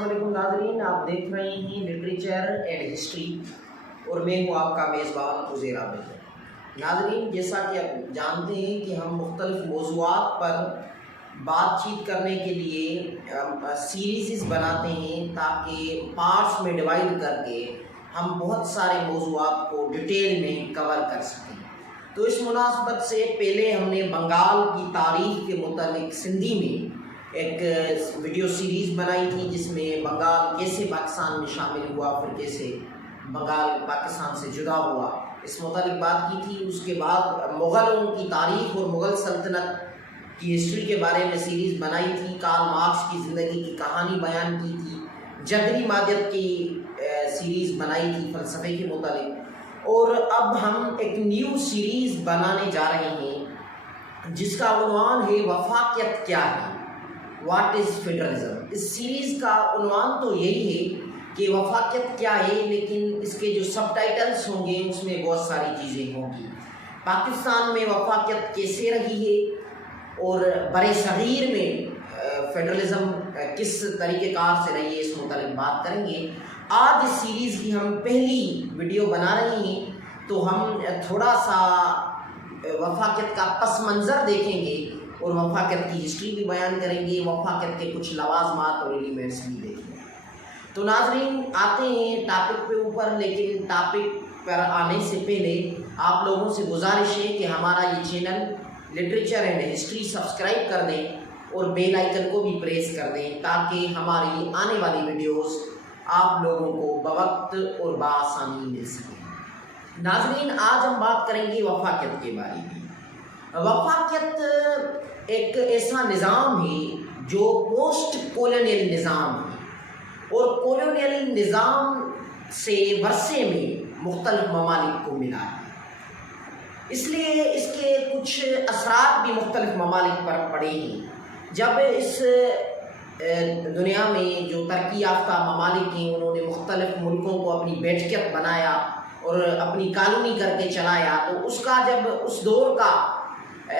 السلام علیکم ناظرین، آپ دیکھ رہے ہیں لٹریچر اینڈ ہسٹری اور میں ہوں آپ کا میزبان عزیر عابد۔ ناظرین، جیسا کہ آپ جانتے ہیں کہ ہم مختلف موضوعات پر بات چیت کرنے کے لیے سیریزز بناتے ہیں تاکہ پارٹس میں ڈیوائڈ کر کے ہم بہت سارے موضوعات کو ڈیٹیل میں کور کر سکیں۔ تو اس مناسبت سے پہلے ہم نے بنگال کی تاریخ کے متعلق سندھی میں ایک ویڈیو سیریز بنائی تھی جس میں بنگال کیسے پاکستان میں شامل ہوا، پھر کیسے بنگال پاکستان سے جدا ہوا، اس متعلق بات کی تھی۔ اس کے بعد مغلوں کی تاریخ اور مغل سلطنت کی ہسٹری کے بارے میں سیریز بنائی تھی، کارل مارکس کی زندگی کی کہانی بیان کی تھی، جبری مادیت کی سیریز بنائی تھی فلسفے کے متعلق، اور اب ہم ایک نیو سیریز بنانے جا رہے ہیں جس کا عنوان ہے وفاقیت کیا ہے، واٹ از فیڈرلزم۔ اس سیریز کا عنوان تو یہی ہے کہ وفاقیت کیا ہے، لیکن اس کے جو سب ٹائٹلز ہوں گے اس میں بہت ساری چیزیں ہوں گی۔ پاکستان میں وفاقیت کیسے رہی ہے اور برِ صغیر میں فیڈرلزم کس طریقہ کار سے رہی ہے، اس متعلق بات کریں گے۔ آج اس سیریز کی ہم پہلی ویڈیو بنا رہے ہیں تو ہم تھوڑا سا وفاقیت کا پس منظر دیکھیں گے اور وفاقیت کی ہسٹری بھی بیان کریں گے، وفاقیت کے کچھ لوازمات اور ایلیمنٹس بھی دیکھیں گے۔ تو ناظرین، آتے ہیں ٹاپک پہ اوپر، لیکن ٹاپک پر آنے سے پہلے آپ لوگوں سے گزارش ہے کہ ہمارا یہ channel literature and history subscribe کر دیں اور بیل آئیکن کو بھی پریس کر دیں تاکہ ہماری آنے والی ویڈیوز آپ لوگوں کو بوقت اور بآسانی مل سکیں۔ ناظرین، آج ہم بات کریں گے وفاقیت کے بارے میں۔ وفاقیت ایک ایسا نظام ہے جو پوسٹ کولونیل نظام ہے اور کولونیل نظام سے ورثے میں مختلف ممالک کو ملا ہے، اس لیے اس کے کچھ اثرات بھی مختلف ممالک پر پڑے ہیں۔ جب اس دنیا میں جو ترقی یافتہ ممالک ہیں انہوں نے مختلف ملکوں کو اپنی بیٹھکت بنایا اور اپنی کالونی کر کے چلایا، تو اس کا جب اس دور کا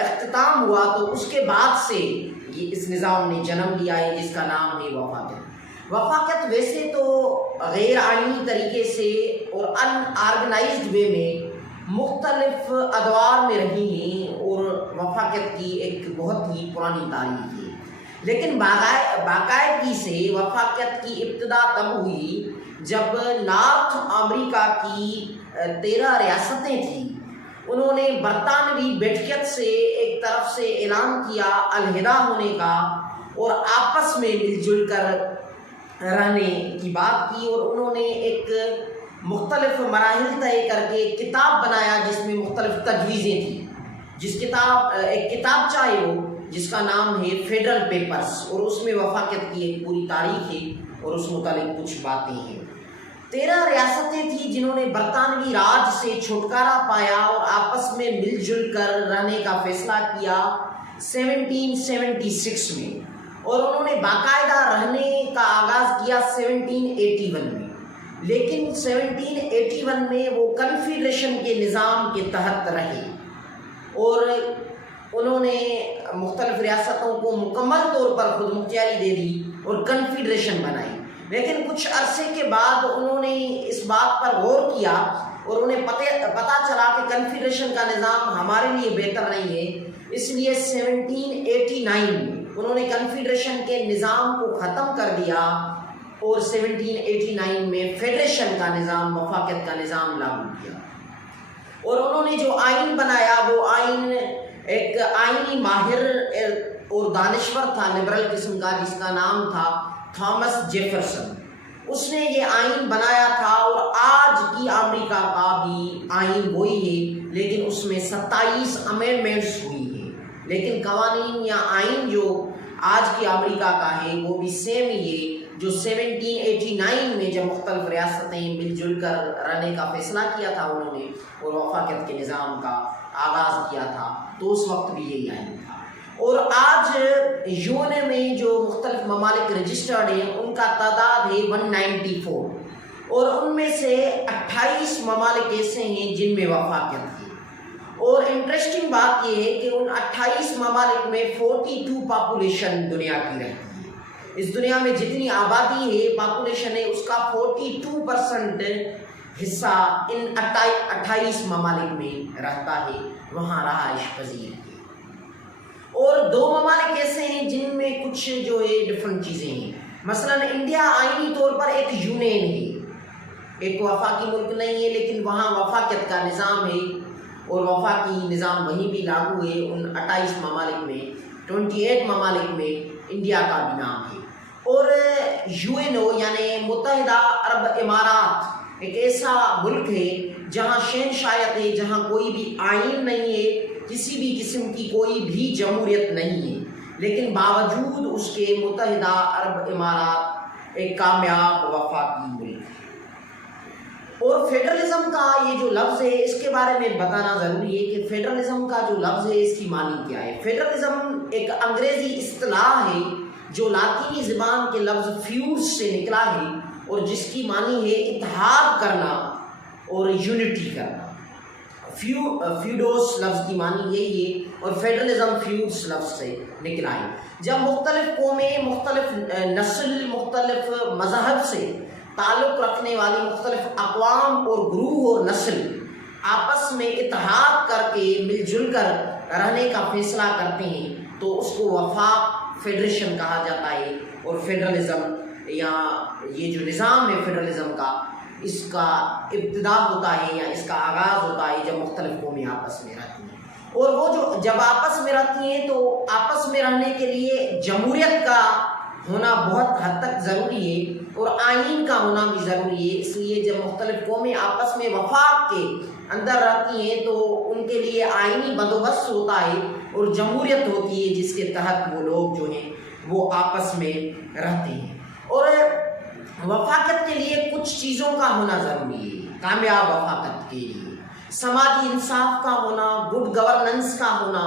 اختتام ہوا تو اس کے بعد سے یہ اس نظام نے جنم لیا ہے جس کا نام ہے وفاقیت۔ وفاقیت ویسے تو غیر آئینی طریقے سے اور ان آرگنائزڈ وے میں مختلف ادوار میں رہی ہیں اور وفاقیت کی ایک بہت ہی پرانی تاریخ ہے، لیکن باقاعدگی سے وفاقیت کی ابتدا تب ہوئی جب نارتھ امریکہ کی 13 ریاستیں تھیں، انہوں نے برطانوی بیٹھکت سے ایک طرف سے اعلان کیا علیحدہ ہونے کا اور آپس میں مل جل کر رہنے کی بات کی، اور انہوں نے ایک مختلف مراحل طے کر کے ایک کتاب بنایا جس میں مختلف تجویزیں تھیں، ایک کتابچہ ہے وہ جس کا نام ہے فیڈرل پیپرز، اور اس میں وفاقیت کی ایک پوری تاریخ ہے اور اس متعلق کچھ باتیں ہیں۔ 13 ریاستیں تھیں جنہوں نے برطانوی راج سے چھٹکارا پایا اور آپس میں مل جل کر رہنے کا فیصلہ کیا 1776 میں، اور انہوں نے باقاعدہ رہنے کا آغاز کیا 1781 میں، لیکن 1781 میں وہ کنفیڈریشن کے نظام کے تحت رہے اور انہوں نے مختلف ریاستوں کو مکمل طور پر خود مختاری دے دی اور کنفیڈریشن بنائی، لیکن کچھ عرصے کے بعد انہوں نے اس بات پر غور کیا اور انہیں پتہ چلا کہ کنفیڈریشن کا نظام ہمارے لیے بہتر نہیں ہے، اس لیے 1789 میں انہوں نے کنفیڈریشن کے نظام کو ختم کر دیا اور 1789 میں فیڈریشن کا نظام، وفاقیت کا نظام لاگو کیا، اور انہوں نے جو آئین بنایا وہ آئین ایک آئینی ماہر اور دانشور تھا لبرل قسم کا جس کا نام تھا تھامس جیفرسن۔ اس نے یہ آئین بنایا تھا اور آج کی امریکہ کا بھی آئین وہی ہے، لیکن اس میں 27 امینڈمنٹس ہوئی ہیں، لیکن قوانین یا آئین جو آج کی امریکہ کا ہے وہ بھی سیم ہی ہے جو 1789 میں جب مختلف ریاستیں مل جل کر رہنے کا فیصلہ کیا تھا انہوں نے اور وفاقیت کے نظام کا آغاز کیا تھا، تو اس وقت بھی یہی آئین تھا۔ اور آج UN میں جو مختلف ممالک رجسٹرڈ ہیں ان کا تعداد ہے 194، اور ان میں سے 28 ممالک ایسے ہیں جن میں وفاقیت ہے، اور انٹرسٹنگ بات یہ ہے کہ ان 28 ممالک میں 42 پاپولیشن دنیا کی رہتی ہے، اس دنیا میں جتنی آبادی ہے، پاپولیشن ہے، اس کا 42% حصہ ان 28 ممالک میں رہتا ہے، وہاں رہائش پذیر ہے۔ اور 2 ممالک ایسے ہیں جن میں کچھ جو ہے ڈفرنٹ چیزیں ہیں۔ مثلا انڈیا آئینی طور پر ایک یونین ہے، ایک وفاقی ملک نہیں ہے، لیکن وہاں وفاقیت کا نظام ہے اور وفاقی نظام وہیں بھی لاگو ہے۔ ان 28 ممالک میں 28 ممالک میں انڈیا کا بھی نام ہے۔ اور UNO یعنی متحدہ عرب امارات ایک ایسا ملک ہے جہاں شہنشاہیت ہے، جہاں کوئی بھی آئین نہیں ہے، کسی بھی قسم کی کوئی بھی جمہوریت نہیں ہے، لیکن باوجود اس کے متحدہ عرب امارات ایک کامیاب وفاقی ملک ہے۔ اور فیڈرلزم کا یہ جو لفظ ہے، اس کے بارے میں بتانا ضروری ہے کہ فیڈرلزم کا جو لفظ ہے اس کی معنی کیا ہے۔ فیڈرلزم ایک انگریزی اصطلاح ہے جو لاطینی زبان کے لفظ فیوڈس سے نکلا ہے اور جس کی معنی ہے اتحاد کرنا اور یونٹی کرنا۔ فیوڈوس لفظ کی معنی یہی ہے اور فیڈرلزم فیوڈس لفظ سے نکلا ہے۔ جب مختلف قومیں، مختلف نسل، مختلف مذہب سے تعلق رکھنے والی مختلف اقوام اور گروہ اور نسل آپس میں اتحاد کر کے مل جل کر رہنے کا فیصلہ کرتے ہیں تو اس کو وفاق فیڈریشن کہا جاتا ہے۔ اور فیڈرلزم یا یہ جو نظام ہے فیڈرلزم کا، اس کا ابتدا ہوتا ہے یا اس کا آغاز ہوتا ہے جب مختلف قومیں آپس میں رہتی ہیں، اور وہ جو جب آپس میں رہتی ہیں تو آپس میں رہنے کے لیے جمہوریت کا ہونا بہت حد تک ضروری ہے اور آئین کا ہونا بھی ضروری ہے۔ اس لیے جب مختلف قومیں آپس میں وفاق کے اندر رہتی ہیں تو ان کے لیے آئینی بندوبست ہوتا ہے اور جمہوریت ہوتی ہے جس کے تحت وہ لوگ جو ہیں وہ آپس میں رہتے ہیں۔ اور وفاقت کے لیے کچھ چیزوں کا ہونا ضروری ہے۔ کامیاب وفاقت کے لیے سماجی انصاف کا ہونا، گڈ گورننس کا ہونا،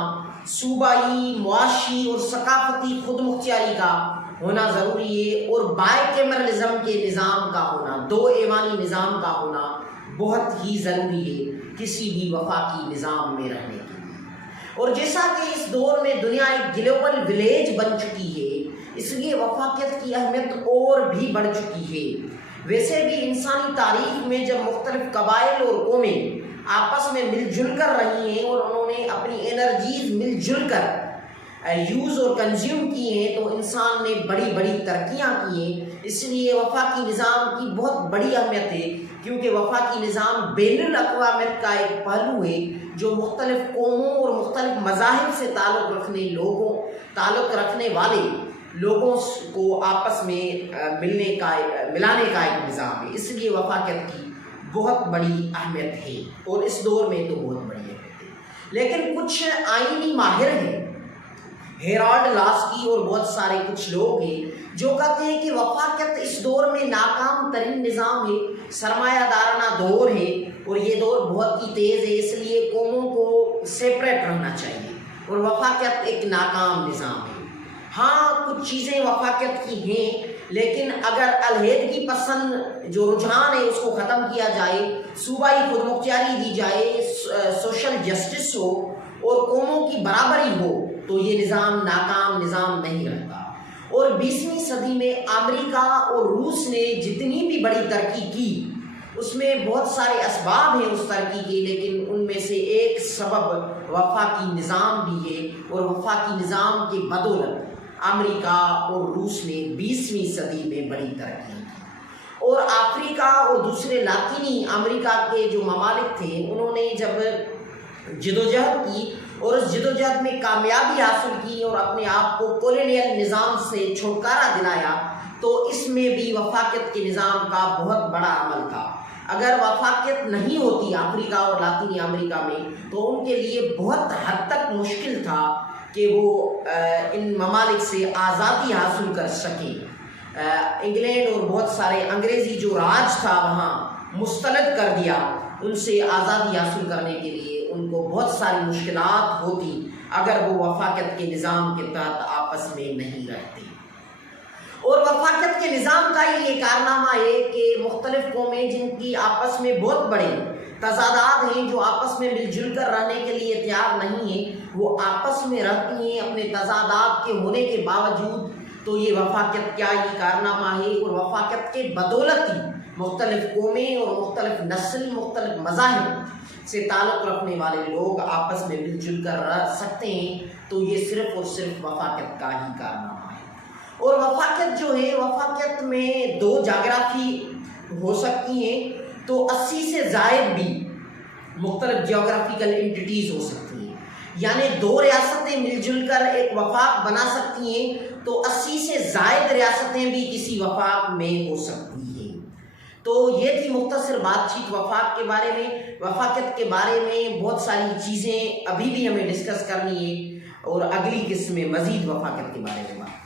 صوبائی، معاشی اور ثقافتی خود مختاری کا ہونا ضروری ہے، اور بائی کیمرلزم کے نظام کا ہونا، 2 ایوانی نظام کا ہونا بہت ہی ضروری ہے کسی بھی وفاقی نظام میں رہنے کے لیے۔ اور جیسا کہ اس دور میں دنیا ایک گلوبل ولیج بن چکی ہے، اس لیے وفاقیت کی اہمیت اور بھی بڑھ چکی ہے۔ ویسے بھی انسانی تاریخ میں جب مختلف قبائل اور قومیں آپس میں مل جل کر رہی ہیں اور انہوں نے اپنی انرجیز مل جل کر یوز اور کنزیوم کی ہیں تو انسان نے بڑی بڑی ترقیاں کی ہیں۔ اس لیے وفاقی نظام کی بہت بڑی اہمیت ہے، کیونکہ وفاقی نظام بین الاقوامیت کا ایک پہلو ہے جو مختلف قوموں اور مختلف مذاہب سے تعلق رکھنے والے لوگوں کو آپس میں ملانے کا ایک نظام ہے۔ اس لیے وفاقیت کی بہت بڑی اہمیت ہے اور اس دور میں تو بہت بڑی اہمیت ہے۔ لیکن کچھ آئینی ماہر ہیں، ہیرالڈ لاسکی اور بہت سارے کچھ لوگ ہیں جو کہتے ہیں کہ وفاقیت اس دور میں ناکام ترین نظام ہے، سرمایہ دارانہ دور ہے اور یہ دور بہت ہی تیز ہے، اس لیے قوموں کو سیپریٹ رہنا چاہیے اور وفاقیت ایک ناکام نظام ہے۔ ہاں کچھ چیزیں وفاقیت کی ہیں، لیکن اگر علیحدگی پسند جو رجحان ہے اس کو ختم کیا جائے، صوبائی خود مختاری دی جائے، سوشل جسٹس ہو اور قوموں کی برابری ہو تو یہ نظام ناکام نظام نہیں رہتا۔ اور 20ویں صدی میں امریکہ اور روس نے جتنی بھی بڑی ترقی کی اس میں بہت سارے اسباب ہیں اس ترقی کے، لیکن ان میں سے ایک سبب وفاقی نظام بھی ہے، اور وفاقی نظام کے بدولت امریکہ اور روس نے 20ویں صدی میں بڑی ترقی کی۔ اور افریقہ اور دوسرے لاطینی امریکہ کے جو ممالک تھے انہوں نے جب جدوجہد کی اور اس جدوجہد میں کامیابی حاصل کی اور اپنے آپ کو کولونیل نظام سے چھٹکارا دلایا، تو اس میں بھی وفاقیت کے نظام کا بہت بڑا عمل تھا۔ اگر وفاقیت نہیں ہوتی افریقہ اور لاطینی امریکہ میں تو ان کے لیے بہت حد تک مشکل تھا کہ وہ ان ممالک سے آزادی حاصل کر سکیں۔ انگلینڈ اور بہت سارے انگریزی جو راج تھا وہاں مسترد کر دیا، ان سے آزادی حاصل کرنے کے لیے ان کو بہت ساری مشکلات ہوتی اگر وہ وفاقیت کے نظام کے تحت آپس میں نہیں رہتے۔ اور وفاقیت کے نظام کا ہی یہ کارنامہ ہے کہ مختلف قومیں جن کی آپس میں بہت بڑے تضادات ہیں، جو آپس میں مل جل کر رہنے کے لیے تیار نہیں ہیں، وہ آپس میں رہتی ہیں، اپنے تضادات کے ہونے کے باوجود تو یہ وفاقیت کیا ہی کارنامہ ہے، اور وفاقیت کے بدولت ہی مختلف قومیں اور مختلف نسل، مختلف مذاہب سے تعلق رکھنے والے لوگ آپس میں مل جل کر رہ سکتے ہیں۔ تو یہ صرف اور صرف وفاقیت کا ہی کارنامہ ہے۔ اور وفاقیت جو ہے، وفاقیت میں دو جغرافی ہو سکتی ہیں، تو 80 سے زائد بھی مختلف جغرافیکل انٹیٹیز ہو سکتی ہیں، یعنی دو ریاستیں مل جل کر ایک وفاق بنا سکتی ہیں، تو 80 سے زائد ریاستیں بھی کسی وفاق میں ہو سکتی ہیں۔ تو یہ تھی مختصر بات چیت وفاق کے بارے میں۔ وفاقیت کے بارے میں بہت ساری چیزیں ابھی بھی ہمیں ڈسکس کرنی ہے، اور اگلی قسط میں مزید وفاقیت کے بارے میں بات